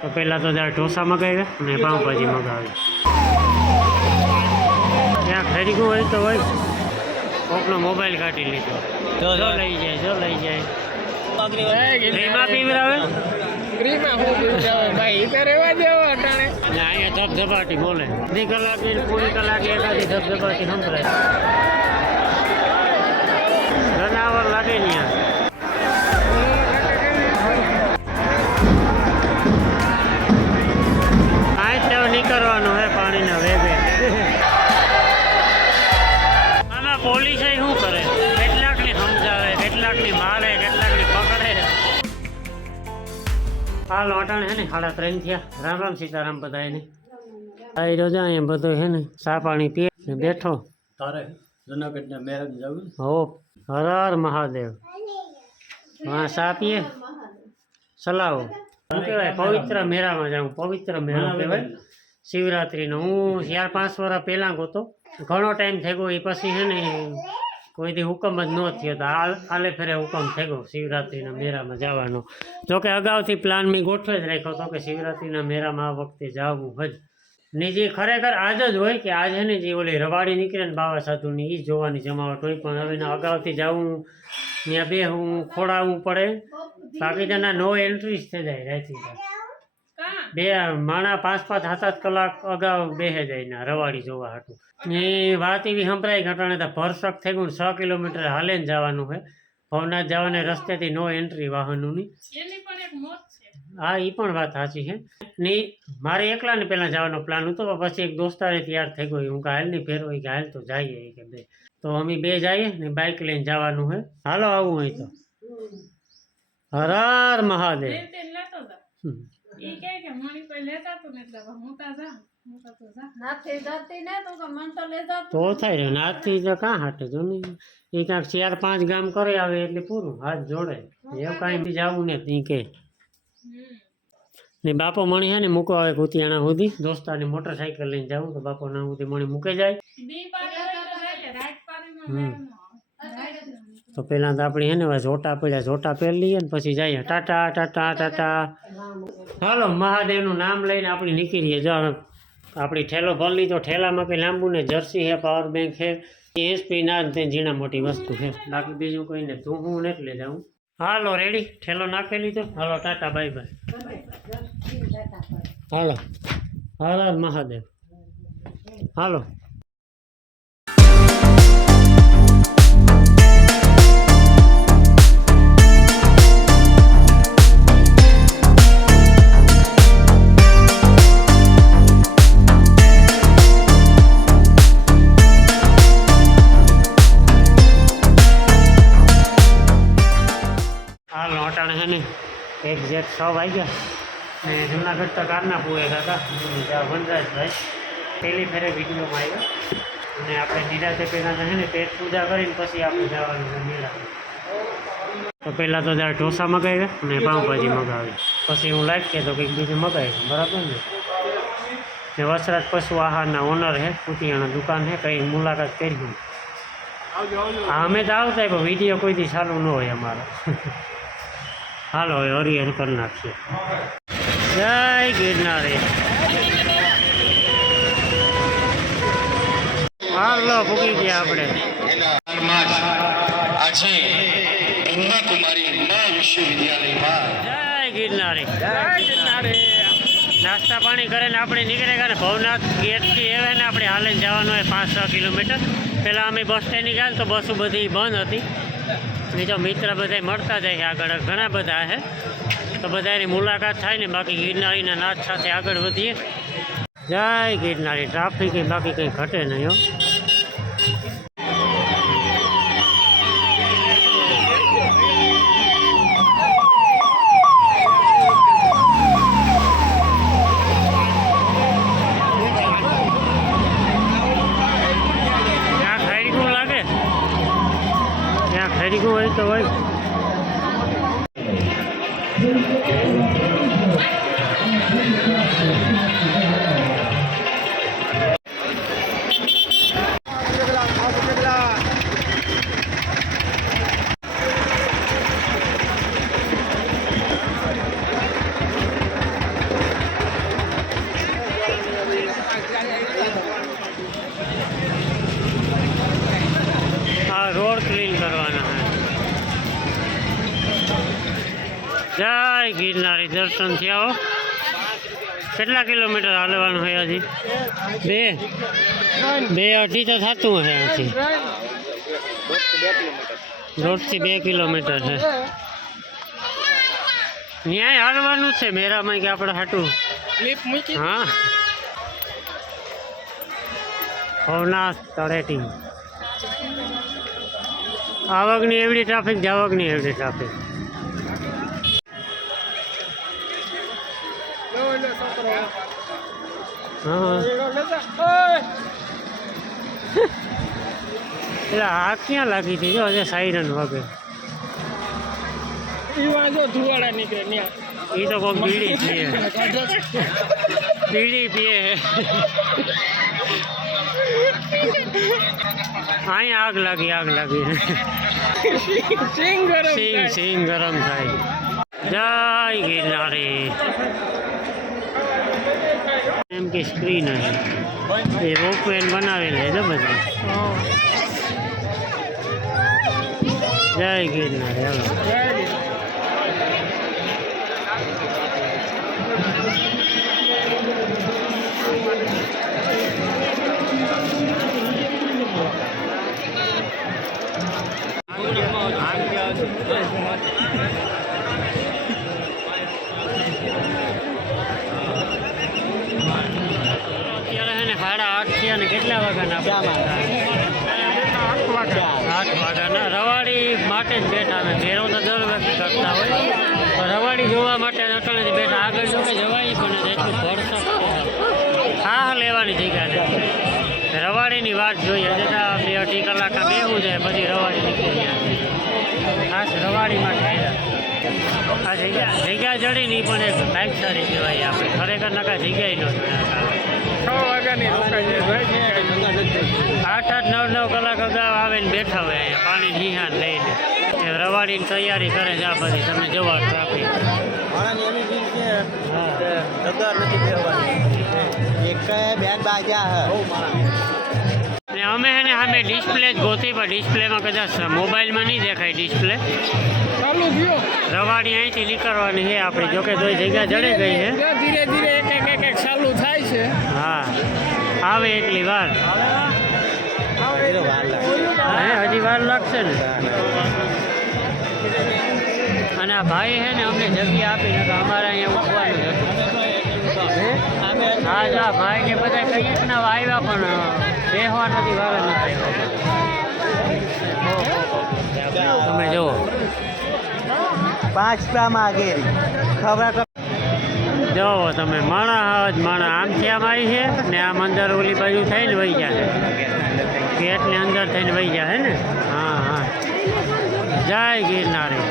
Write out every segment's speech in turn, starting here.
તો પહેલા તો જરા ઢોસા મગાવ્યા અને પાઉંભાજી મગાવી. ત્યાં ખરીદવું હોય તો હોય કોકનો મોબાઈલ કાઢી લીધો. જો લઈ જાય ફ્રીમાં પીવરાવે. અહીંયા ધબધબાટી બોલે. અડધી કલાકે પૂરી કલાકે એકાદી ધબધબાટી સંભળાય. જનાવર લાગે ને યાર. નીકળવાનું હે પાણીના વેગે. આમાં પોલીસ શું કરે? કેટલાકને સમજાવે, કેટલાકની મારે, કેટલાકની પકડે. હાલ અટાણે હે ને 3:30 થયા. રામ રામ સીતારામ બધા એને આવી રોજ અહીંયા બધો હે ને ચા પાણી પીએ ને બેઠો. તારે જુનાગઢના મેરેજ જવું? હો, હર હર મહાદેવ. હા, ચા પીએ, ચલાવો. શું કહેવાય? પવિત્ર મેળામાં જાઉં. પવિત્ર મેળો કહેવાય શિવરાત્રિનો. હું 4-5 વર્ષ પહેલાં ગયો તો. ઘણો ટાઈમ થઈ ગયો. એ પછી છે ને કોઈથી હુકમ જ ન થયો. તો આલે ફેરે હુકમ થઈ ગયો શિવરાત્રિના મેળામાં જવાનો. જોકે અગાઉથી પ્લાન મેં ગોઠવે જ રાખ્યો હતો કે શિવરાત્રિના મેળામાં આ વખતે જવું જ. ને જે ખરેખર આજ જ હોય કે આજ છે ને જે ઓલી રવાડી નીકળે ને બાવા સાધુની એ જ જોવાની જમાવટ હોય. પણ હવે અગાઉથી જવું, ત્યાં બેહવું, ખોડાવવું પડે. બાકી તેના નો એન્ટ્રીસ થઈ જાય. રાતી બે માણા 5-7 કલાક અગાઉ બેસે જાય ને રવાડી જોવા હાટું. ને વાત એવી સંભળાય ઘટાણે તો ભરસક થઈ ગયું. 6 કિલોમીટર હાલે ને જવાનું હોય. ભવનાથ જવાને રસ્તેથી નો એન્ટ્રી વાહનોની. હા, એ પણ વાત સાચી છે. ને મારે એકલાને પહેલાં જવાનો પ્લાન હતો. પછી એક દોસ્તારે તૈયાર થઈ ગયો. હું હાલ નહીં ફેરવો કે હાલ તો જઈએ કે બે. તો અમે બે જઈએ ને બાઇક લઈને જવાનું હોય. હાલો આવું હોય તો. હર હર મહાદેવ. તો થાય નાથી તો કાં હાટે જો ને. એ કાંઈક 4-5 ગામ કરે આવે એટલે પૂરું. હાથ જોડે એવું કાંઈ બી જવું ને એ કે ને. બાપો મણી હે ને મૂકો આવે કુતિયાણા સુધી. દોસ્તારની મોટરસાઇકલ લઈને જાઉં તો બાપો ના સુધી મણી મૂકે જાય. તો પહેલાં તો આપણે હે ને ઝોટા પડ્યા, ઝોટા પહેરી લઈએ ને પછી જઈએ. ટાટા ટાટા ટાટા. હાલો, મહાદેવનું નામ લઈને આપણે નીકળીએ. જો આપણી ઠેલો ભરી લીધો. ઠેલામાં કંઈ લાંબુ ને જર્સી છે, પાવર બેંક છે, એસપી ના તે ઝીણા મોટી વસ્તુ છે. બાકી બીજું કંઈ નહીં. હું ને એટલે જાઉં. હાલો રેડી, ઠેલો નાખી લીધો. હાલો ટાટા, બાય બાય. હાલો, હર હર મહાદેવ. હાલો. છે ને એક્ઝેક્ટ 6 વાગ્યા ને જુનાગઢ તો કારના પૂરે કાકા વનરાજભાઈ પહેલી ફેરે વિડીયોમાં આવ્યા. અને આપણે નિરાતે પહેલાં છે ને પેટ પૂજા કરીને પછી આપણે જવાનું છે મેળા. તો પહેલાં તો જરા ઢોસા મગાવ્યા અને પાઉંભાજી મગાવી. પછી હું લાગીએ તો કંઈક બીજું મગાવ્યું. બરાબર ને. વસરાજ પશુ આહારના ઓનર છે, કુતિયાણા દુકાન છે. કંઈ મુલાકાત કરી. હા, અમે તો આવતા પણ વિડીયો કોઈથી ચાલુ ન હોય અમારો. હાલો હવે હરિહર કરી નાખીએ. જય ગિરનારી. હાલો ભૂગી ગયા આપણે. આજે બ્રહ્માકુમારી વિશ્વવિદ્યાલયમાં જય ગિરનારી. જય ગિરનારી. નાસ્તા પાણી કરીને આપણે નીકળે ગયા. ભવનાથ ગેટથી આવે ને આપણે હાલે જવાનું હોય 5-6 કિલોમીટર. પહેલાં અમે બસ સ્ટેન્ડની ગયા તો બસો બધી બંધ હતી. બીજો મિત્ર બધા મળતા જાય છે આગળ, ઘણા બધા છે. તો બધાની મુલાકાત થાય ને. બાકી ગિરનારીના નાથ સાથે આગળ વધીએ. જય ગિરનારી. ટ્રાફિક બાકી કંઈ ઘટે નહીં હો. ત્યાં ખરીદવું લાગે, ત્યાં ખરીદવું હોય તો હોય. જય ગિરનારી દર્શન થયા હો. કેટલા કિલોમીટર હાલવાનું હોય હજી? 2-2.5 તો થતું હશે અહીંથી. 1.5 થી 2 કિલોમીટર છે. ન્યાય હાલવાનું છે મેરામાં કે આપણે હાટું? હા, ભવનાથ તળેટી. આવકની એવડી ટ્રાફિક, જાવકની એવડી ટ્રાફિક. હા એટલે આ ક્યાં લાગી હતી? જો હજે સાયરન વાગે. એ તો કોઈ બીડી પીએ, બીડી પીએ. અહીંયા આગ લાગી, આગ લાગી. સિંગ ગરમ થાય. જય ગિરનારી. એમ કે સ્ક્રીન હશે એ રોપવે બનાવેલી છે બધા. જય ગિરનારી. હાલો ને કેટલા વાગ્યાના? 8 વાગ્યાના. રવાડી માટે જ બેઠા અમે. ઘેરો તો દર વખતે કરતા હોય, પણ રવાડી જોવા માટે અટાણેથી બેઠા. આગળ જો કે જવાય પણ એટલું ભરસક હા લેવાની જગ્યા નથી. રવાડીની વાત જોઈએ. જતા 2-2.5 કલાક બેહવું જાય, પછી રવાડી નીકળી જાય. ખાસ રવાડી માટે આવ્યા. આ જગ્યા જડી નહીં પણ એક બાઇક સારી કહેવાય. આપણે ખરેખર નકા જગ્યાએ ન જોયા. 6 વાગ્યાની 8-9 કલાક અગાઉ આવીને બેઠા હોય અહીંયા પાણી નિહાન લઈને. રવાડીની તૈયારી કરે છે આ બધી. તમે જોવા ટ્રાફિક. ને અમે હે ને સામે ડિસ્પ્લે જ ગોતી, પણ ડિસ્પ્લેમાં કદાચ મોબાઈલમાં નહીં દેખાય ડિસ્પ્લે. રવાડી અહીંથી નીકળવાની છે આપણી. જોકે તો જગ્યા જડી ગઈ છે. ધીરે ધીરે એક ચાલુ થાય છે. હા, આવે એટલી વાર. હજી વાર લાગશે ને. અને આ ભાઈ છે ને અમને જગ્યા આપી ને અમારે અહીંયા ઉઠવાનું હતું. હા જા ભાઈ ને બધા કઈ જ ના આવ્યા પણ બેહવા નથી, વાર નથી. તમે જુઓ 5 આગળ ખબર જુઓ તમે. માણા આમથી આમ આવી છે ને આમ અંદર ઓલી બાજુ થઈને વહી જાય. ગેટની અંદર થઈને વહી જાય ને. હા હા. જય ગિરનારી.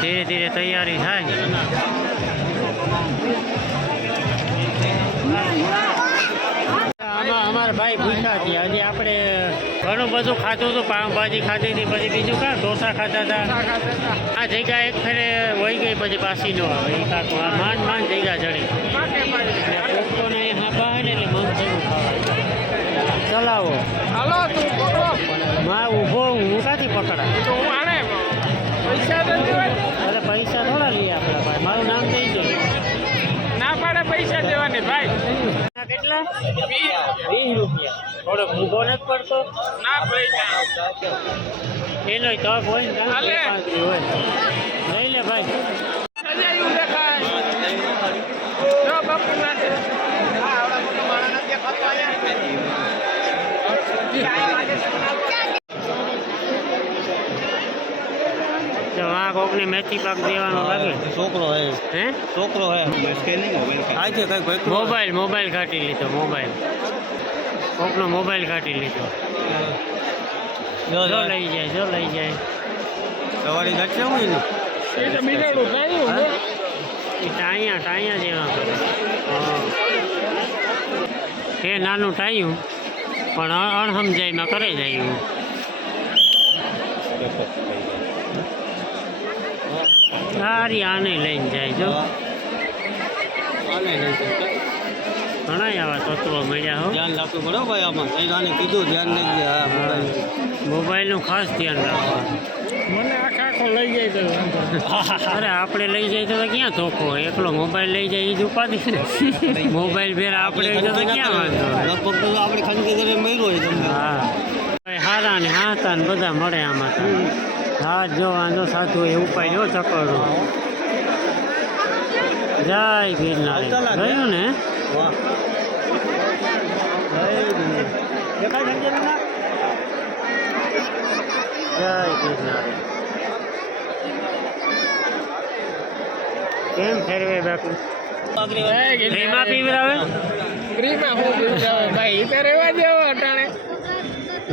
ધીરે ધીરે તૈયારી થાય. આમાં અમારા ભાઈ ભૂખ્યા હતા. હજી આપણે ઘણું બધું ખાધું હતું. પાવભાજી ખાધી હતી, પછી બીજું કાં ઢોસા ખાતા હતા. આ જગ્યા એક ફેરે વહી ગઈ, પછી પાછી ન આવે. એ કાંક માંડ જગ્યા ચડી. પોપટોને હા બહાર ને એટલે મન થયું ખાવા. ચલાવો માં ઊભો હું ક્યાંથી પકડા? અરે પૈસા થોડા લઈએ આપણા ભાઈ. મારું નામ દઈ દો. ના પાડે પૈસા દેવાની ભાઈ. કેટલા? 20 રૂપિયા. થોડો ઊભો નથી પડતો? ના પૈસા એનો તક હોય ને હોય. લઈ લે ભાઈ. આ કોકને મેથી પાક દેવાનો લાગે. છોકરો હે છોકરો હે મોબાઈલ કાઢી લીધો. કોકનો મોબાઈલ કાઢી લીધો. જો લઈ જાય. સવારી ઘટશે હોય ને ટાયા જેવા. એ નાનું ટાયું પણ અણસમજાઈમાં કરે જાય એવું. સારી આને લઈને જાય. જો ઘણા આવા તત્વો મળ્યા. હો ધ્યાન રાખવું પડે ભાઈ. આમાં કીધું ધ્યાન નહીં. મોબાઈલનું ખાસ ધ્યાન રાખવાનું. મને આખો લઈ જાય તો અરે આપણે લઈ જાય તો ક્યાં ધોખો હોય? એકલો મોબાઈલ લઈ જાય એ જ ઉપાધિ ને. મોબાઈલ ફેર આપણે લઈ જાય તો ક્યાં વાંધો હોય? લગભગ તો આપણે ખંડી કરે મળ્યો હોય તમને. હા હારા ને હાથા ને બધા મળે આમાં તો. હા જો વાંધો સાચું એ ઉપાય જો ચકડો. જય ગિરનાર ગયું ને. વાહ દેખાય ખંડી ના જય ગિરનાર. કેમ ફેરવે બાકી ફ્રીમાં પીવડાવે? ફ્રીમાં હું પીવડાવે ભાઈ એ તો રહેવા દેવો અટાણે.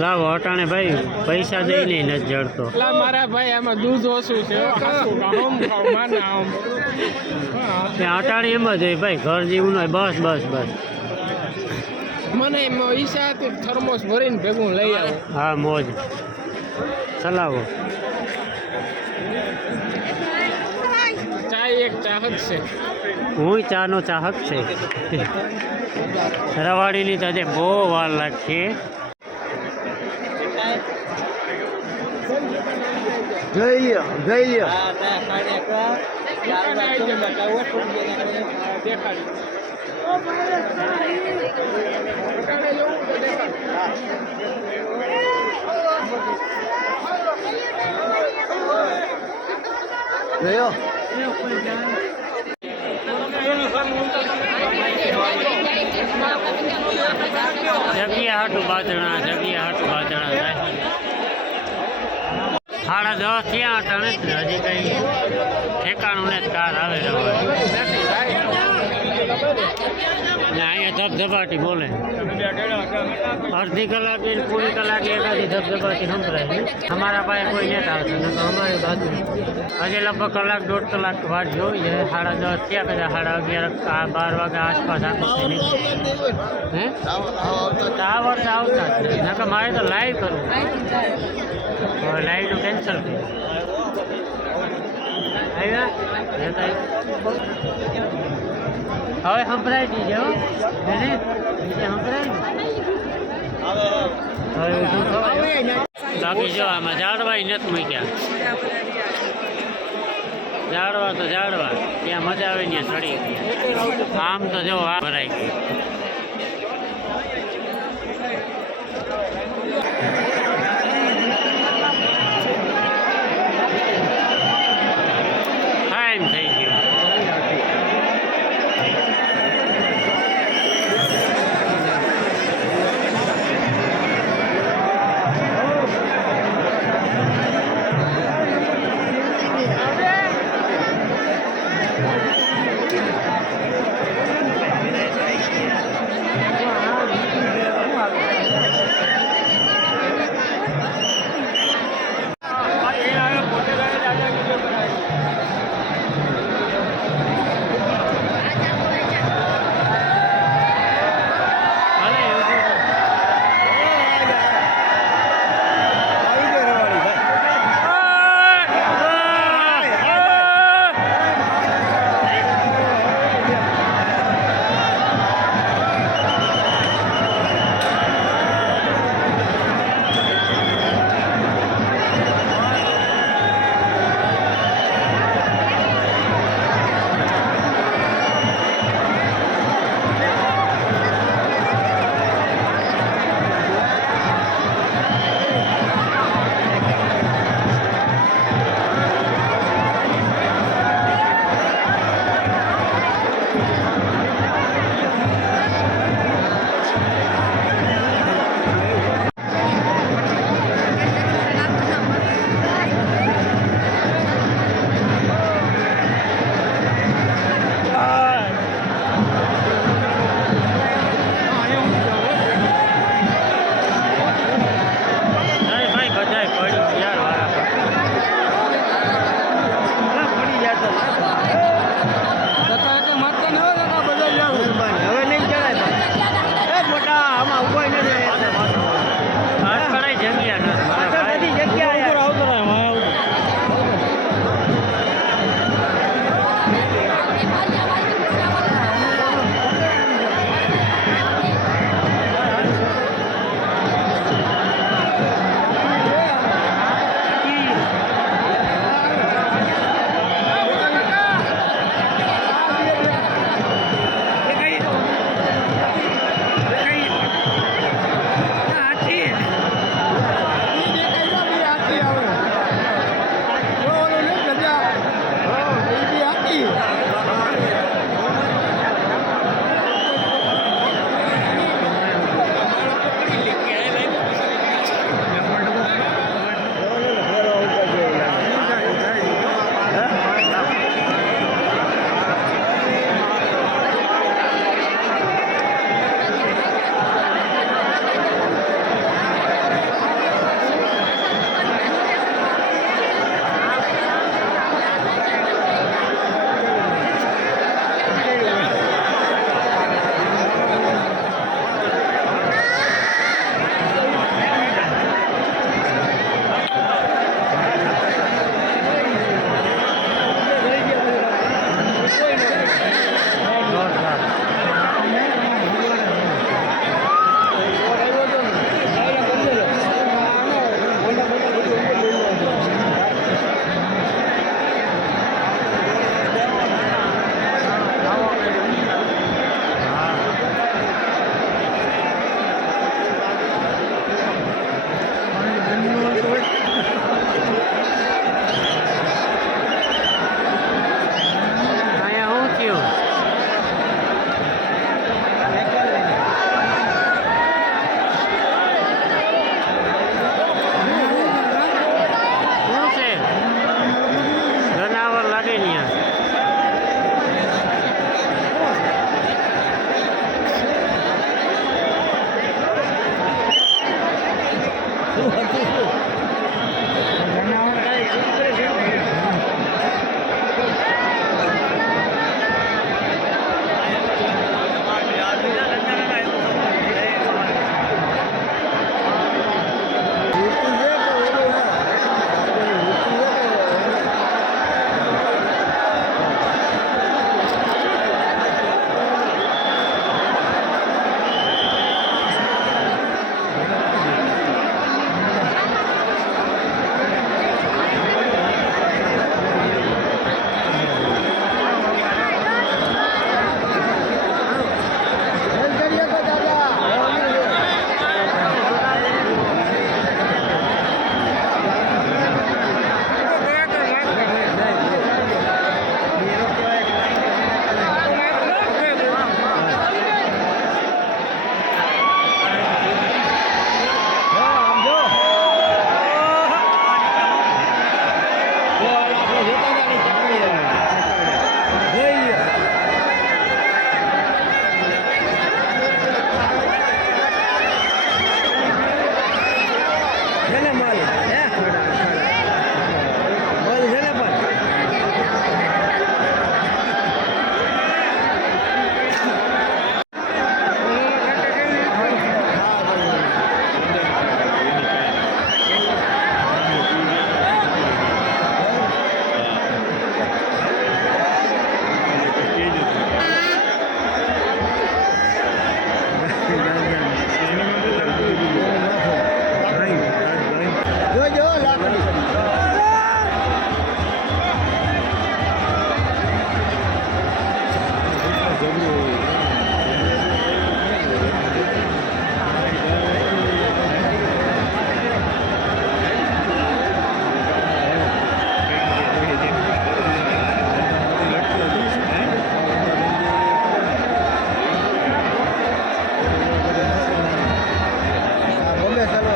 લાવો અટાણે ભાઈ પૈસા દઈને નથી જડતો. એટલા મારા ભાઈ આમાં દૂધ ઓછું છે ખાસું આમ ખાવ માના આમ. ત્યાં અટાણે એમ જ હોય ભાઈ, ઘર જેવું ન હોય. બસ બસ બસ. મને ઈચ્છા હતી થર્મોસ ભરીને ભેગું લઈ આવો. હા મોજ ચલાવો. ચા એક ચાહક છે. હું ચાનો ચાહક છે. રવાડીની તો બહુ વાર લાગશે. જઈ જઈ ગયો જગ્યા હાટું બાજણા થાય. 10:30 થયા અટાણે હજી કઈ ઠેકાણું ને કાર આવે ને અહીંયા ધબધબાટી બોલે. અડધી કલાકે પૂરી કલાકે એકાદી ધબધબાટી સંભળાય. અમારા પાસે કોઈ નેટ આવશે ને તો અમારી બાજુ હજી લગભગ કલાક 1.5 કલાક વાટ જોઈ છે. 10:30 થયા કદાચ 11:30 12 વાગ્યા આસપાસ આખું હે ટાવર તો આવતા જ નહીં. નકર મારે તો લાઈવ કરવું. હવે લાઈવનું કેન્સલ થયું. હવે સંભળાઈ દીજે હો. સંભળાય બાકી જો આમાં ઝાડવા નથી મૂક્યા. ઝાડવા તો ઝાડવા ત્યાં મજા આવે ત્યાં ચડી ગયા. આમ તો જો આ ભરાઈ ગઈ. ટાઈમ થઈ ગયો. જોજો લાકડી બોમ્બે ચાલો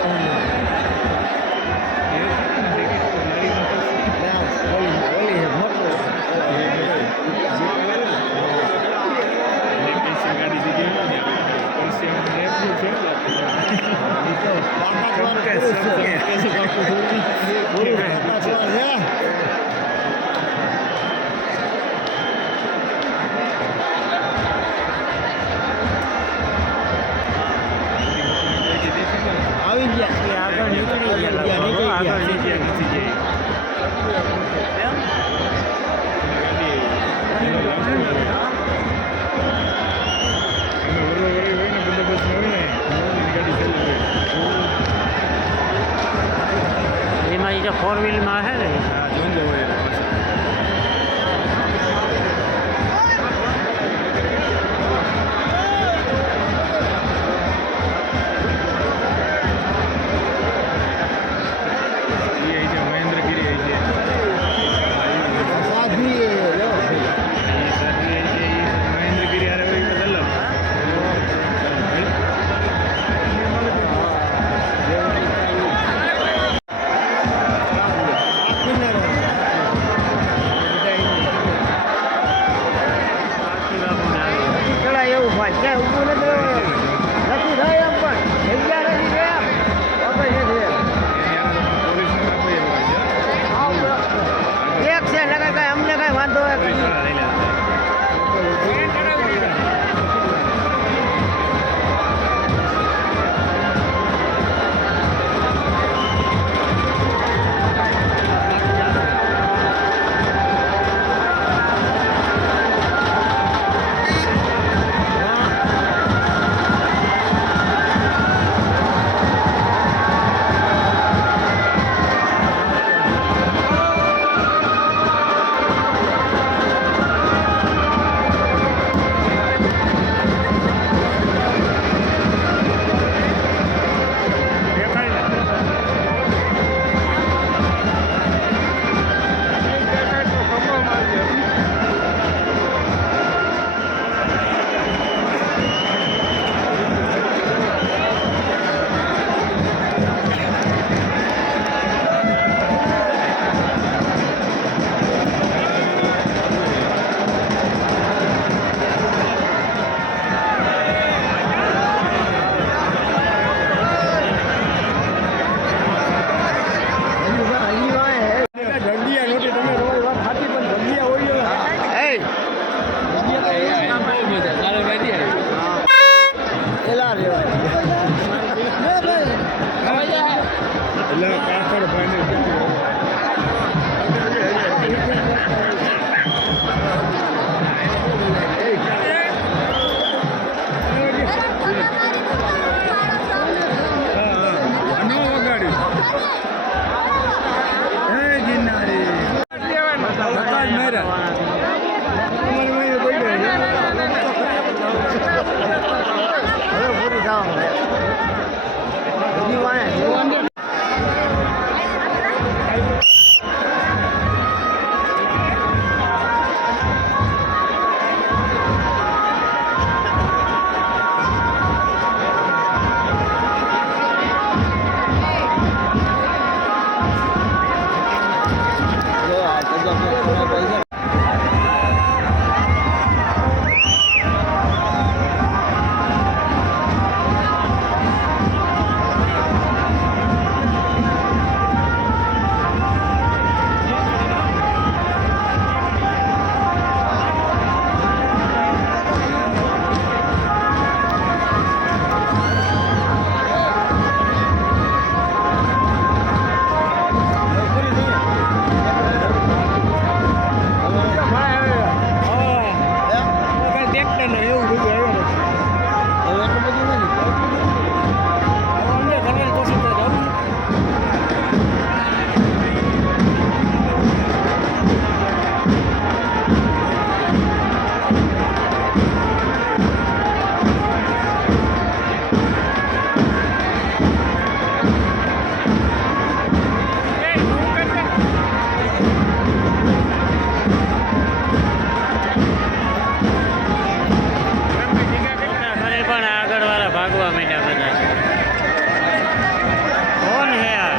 ઓલી મોટું આવી ગયા આગળ નીકળી ગયા આગળ નીકળી ગયા એમાં એ જે 4 વ્હીલમાં હે ને એવું ભાઈ ક્યાં ઊભું નથી થાય એમ પણ જગ્યા નથી ગયા એક છે લગાય કાંઈ અમને કાંઈ વાંધો હોય જો આ જગ્યા પર ખોરાભાઈ છે. હવે એટલું બધું નથી. ખરે પણ આગળ વાળા ભાગવા માંડ્યા બધા. કોણ હે આ?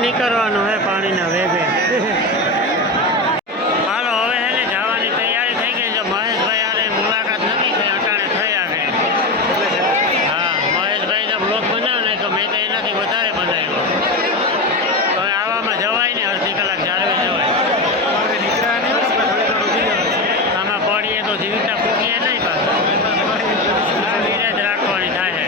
નીકળવાનું હે પાણીના વેગે. હાલો હવે એને જવાની તૈયારી થઈ ગઈ છે. મહેશભાઈ આરે મુલાકાત નથી થઈ, અટાણે થઈ આવે. હા, મહેશભાઈ જો બ્લોગ બનાવ્યો ને તો મેં તો એનાથી વધારે બનાવ્યો. તો હવે આવામાં જવાય ને, અડધી કલાક જાળવી જવાય. આમાં પડીએ તો જીવતા પૂગીએ નહીં પાછું. ધીરજ રાખવાની થાય.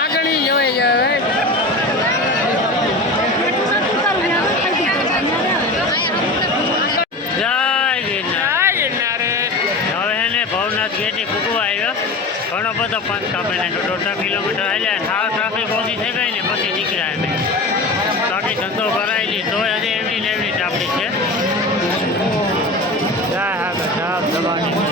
આગળ જવાય જય ગિરનાર. ગિરનાર હવે એને ભવનાથ ગેટે પૂગવા આવ્યા. ઘણો બધો પંથ કાપીને 1.5 કિલોમીટર આવ્યા. સાવ ટ્રાફિક ઓછી થઈ ગઈ ને પછી નીકળ્યા અમે. બાકી ધંધો કરાયેલી તોય હજી એવડી ને એવડી ટ્રાફિક છે. જાય આગળ સાફ દબાની